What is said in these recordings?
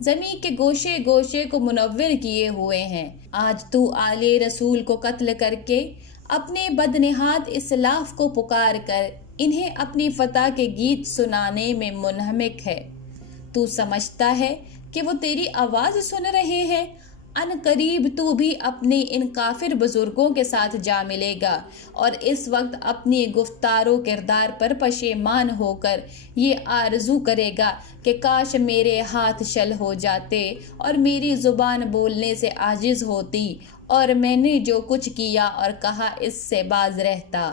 زمین کے گوشے گوشے کو منور کیے ہوئے ہیں۔ آج تو آلے رسول کو قتل کر کے اپنے بدنہاد اسلاف کو پکار کر انہیں اپنی فتح کے گیت سنانے میں منہمک ہے۔ تو سمجھتا ہے کہ وہ تیری آواز سن رہے ہیں؟ ان قریب تو بھی اپنے ان کافر بزرگوں کے ساتھ جا ملے گا اور اس وقت اپنی گفتار و کردار پر پشیمان ہو کر یہ آرزو کرے گا کہ کاش میرے ہاتھ شل ہو جاتے اور میری زبان بولنے سے عاجز ہوتی اور میں نے جو کچھ کیا اور کہا اس سے باز رہتا۔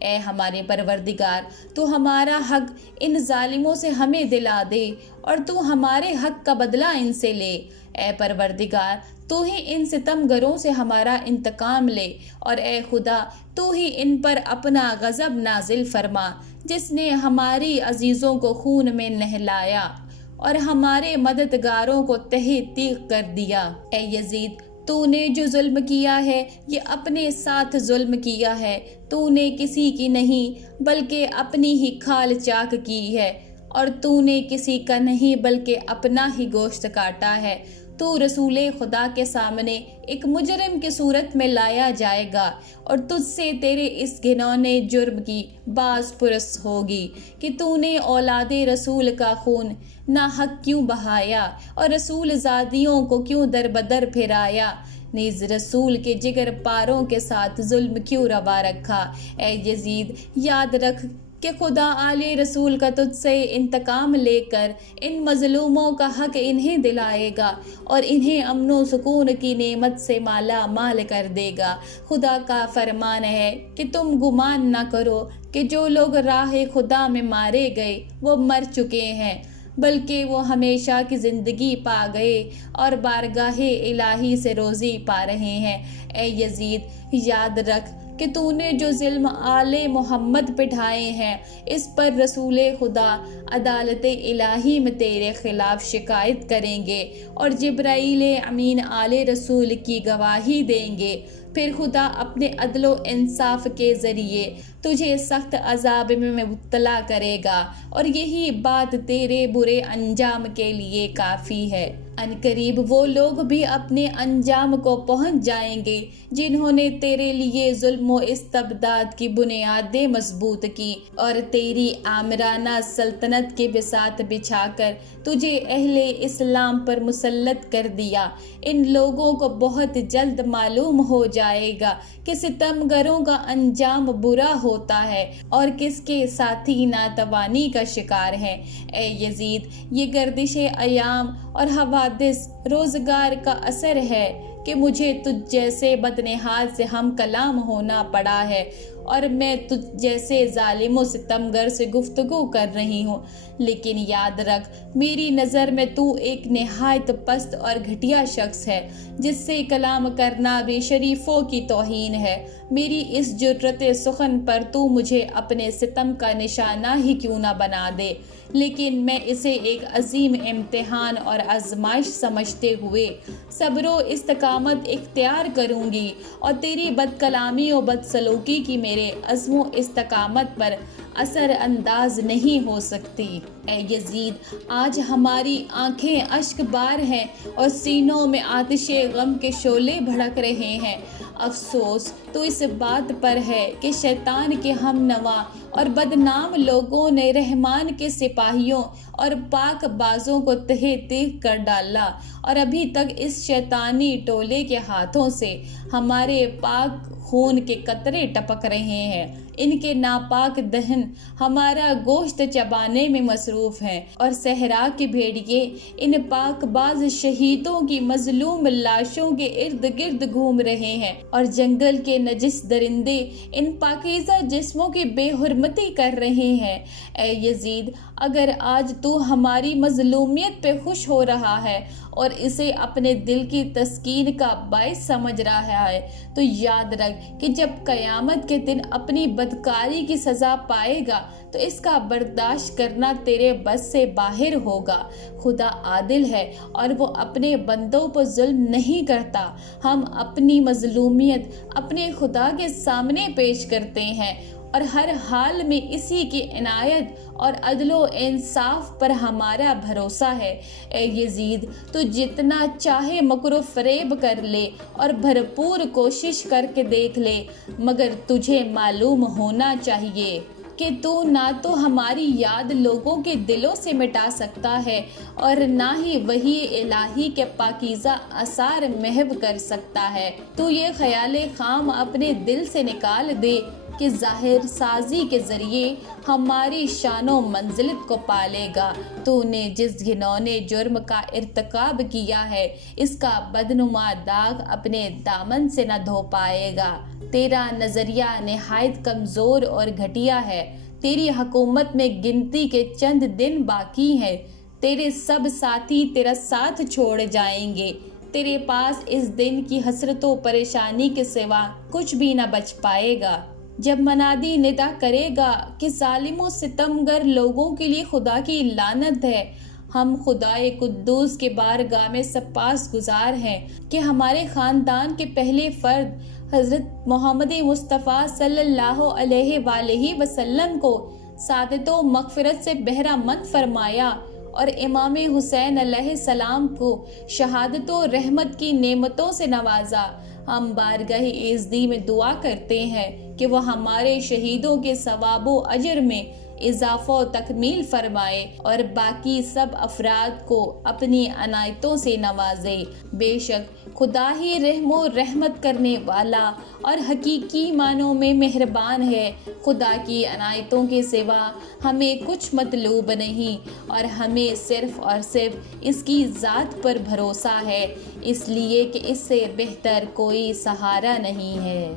اے ہمارے پروردگار، تو ہمارا حق ان ظالموں سے ہمیں دلا دے اور تو ہمارے حق کا بدلہ ان سے لے۔ اے پروردگار، تو ہی ان ستم گروں سے ہمارا انتقام لے اور اے خدا، تو ہی ان پر اپنا غضب نازل فرما، جس نے ہماری عزیزوں کو خون میں نہلایا اور ہمارے مددگاروں کو تہہ تیغ کر دیا۔ اے یزید، تو نے جو ظلم کیا ہے یہ اپنے ساتھ ظلم کیا ہے، تو نے کسی کی نہیں بلکہ اپنی ہی کھال چاک کی ہے، اور تو نے کسی کا نہیں بلکہ اپنا ہی گوشت کاٹا ہے۔ تو رسول خدا کے سامنے ایک مجرم کی صورت میں لایا جائے گا اور تجھ سے تیرے اس گھنونے جرم کی باز پرس ہوگی کہ تو نے اولاد رسول کا خون ناحق کیوں بہایا اور رسول زادیوں کو کیوں در بدر پھرایا، نیز رسول کے جگر پاروں کے ساتھ ظلم کیوں روا رکھا۔ اے یزید، یاد رکھ کہ خدا آل رسول کا تجھ سے انتقام لے کر ان مظلوموں کا حق انہیں دلائے گا اور انہیں امن و سکون کی نعمت سے مالا مال کر دے گا۔ خدا کا فرمان ہے کہ تم گمان نہ کرو کہ جو لوگ راہ خدا میں مارے گئے وہ مر چکے ہیں، بلکہ وہ ہمیشہ کی زندگی پا گئے اور بارگاہ الہی سے روزی پا رہے ہیں۔ اے یزید، یاد رکھ کہ تو نے جو ظلم آل محمد پہ ڈھائے ہیں اس پر رسول خدا عدالت الہی میں تیرے خلاف شکایت کریں گے اور جبرائیل امین آل رسول کی گواہی دیں گے۔ پھر خدا اپنے عدل و انصاف کے ذریعے تجھے سخت عذاب میں مبتلا کرے گا اور یہی بات تیرے برے انجام کے لیے کافی ہے۔ ان قریب وہ لوگ بھی اپنے انجام کو پہنچ جائیں گے جنہوں نے تیرے لیے ظلم و استبداد کی بنیادیں مضبوط کی اور تیری آمرانہ سلطنت کے بساط بچھا کر تجھے اہل اسلام پر مسلط کر دیا۔ ان لوگوں کو بہت جلد معلوم ہو جائے گا کہ ستم گروں کا انجام برا ہوتا ہے اور کس کے ساتھی ناتوانی کا شکار ہے۔ اے یزید، یہ گردش ایام اور حوادث روزگار کا اثر ہے کہ مجھے تجھ جیسے بدنہاد سے ہم کلام ہونا پڑا ہے اور میں تجھ جیسے ظالم و ستمگر سے گفتگو کر رہی ہوں، لیکن یاد رکھ میری نظر میں تو ایک نہایت پست اور گھٹیا شخص ہے جس سے کلام کرنا بھی شریفوں کی توہین ہے۔ میری اس جرأت سخن پر تو مجھے اپنے ستم کا نشانہ ہی کیوں نہ بنا دے، لیکن میں اسے ایک عظیم امتحان اور آزمائش سمجھتے ہوئے صبر و استقامت اختیار کروں گی اور تیری بد کلامی و بد سلوکی کی میرے عزم و استقامت پر اثر انداز نہیں ہو سکتی۔ اے یزید، آج ہماری آنکھیں اشک بار ہیں اور سینوں میں آتش غم کے شعلے بھڑک رہے ہیں۔ افسوس تو اس بات پر ہے کہ شیطان کے ہم نوا اور بدنام لوگوں نے رحمان کے سپاہیوں اور پاک بازوں کو تہہ تیغ کر ڈالا اور ابھی تک اس شیطانی ٹولے کے ہاتھوں سے ہمارے پاک خون کے قطرے ٹپک رہے ہیں۔ ان کے ناپاک دہن ہمارا گوشت چبانے میں مصروف ہیں اور صحرا کے بھیڑیے ان پاک باز شہیدوں کی مظلوم لاشوں کے ارد گرد گھوم رہے ہیں اور جنگل کے نجس درندے ان پاکیزہ جسموں کی بے حرمتی کر رہے ہیں۔ اے یزید، اگر آج تو ہماری مظلومیت پہ خوش ہو رہا ہے اور اسے اپنے دل کی تسکین کا باعث سمجھ رہا ہے تو یاد رکھ کہ جب قیامت کے دن اپنی بدکاری کی سزا پائے گا تو اس کا برداشت کرنا تیرے بس سے باہر ہوگا۔ خدا عادل ہے اور وہ اپنے بندوں پر ظلم نہیں کرتا۔ ہم اپنی مظلومیت اپنے خدا کے سامنے پیش کرتے ہیں اور ہر حال میں اسی کی عنایت اور عدل و انصاف پر ہمارا بھروسہ ہے۔ اے یزید، تو جتنا چاہے مکر و فریب کر لے اور بھرپور کوشش کر کے دیکھ لے، مگر تجھے معلوم ہونا چاہیے کہ تو نہ تو ہماری یاد لوگوں کے دلوں سے مٹا سکتا ہے اور نہ ہی وحی الہی کے پاکیزہ آثار محو کر سکتا ہے۔ تو یہ خیال خام اپنے دل سے نکال دے کہ ظاہر سازی کے ذریعے ہماری شان و منزلت کو پالے گا۔ تو نے جس گھنونے جرم کا ارتکاب کیا ہے، اس کا بدنما داغ اپنے دامن سے نہ دھو پائے گا۔ تیرا نظریہ نہایت کمزور اور گھٹیا ہے۔ تیری حکومت میں گنتی کے چند دن باقی ہیں۔ تیرے سب ساتھی تیرا ساتھ چھوڑ جائیں گے۔ تیرے پاس اس دن کی حسرت و پریشانی کے سوا کچھ بھی نہ بچ پائے گا جب منادی ندا کرے گا کہ ظالم و ستمگر لوگوں کے لیے خدا کی لعنت ہے۔ ہم خدائے قدوس کے بارگاہ میں سپاس گزار ہیں کہ ہمارے خاندان کے پہلے فرد حضرت محمد مصطفیٰ صلی اللہ علیہ وآلہ وسلم کو سعادت و مغفرت سے بہرہ مند فرمایا اور امام حسین علیہ السلام کو شہادت و رحمت کی نعمتوں سے نوازا۔ ہم بارگاہ ایزدی میں دعا کرتے ہیں کہ وہ ہمارے شہیدوں کے ثواب و اجر میں اضافہ و تکمیل فرمائے اور باقی سب افراد کو اپنی عنایتوں سے نوازے۔ بے شک خدا ہی رحم و رحمت کرنے والا اور حقیقی معنوں میں مہربان ہے۔ خدا کی عنایتوں کے سوا ہمیں کچھ مطلوب نہیں اور ہمیں صرف اور صرف اس کی ذات پر بھروسہ ہے، اس لیے کہ اس سے بہتر کوئی سہارا نہیں ہے۔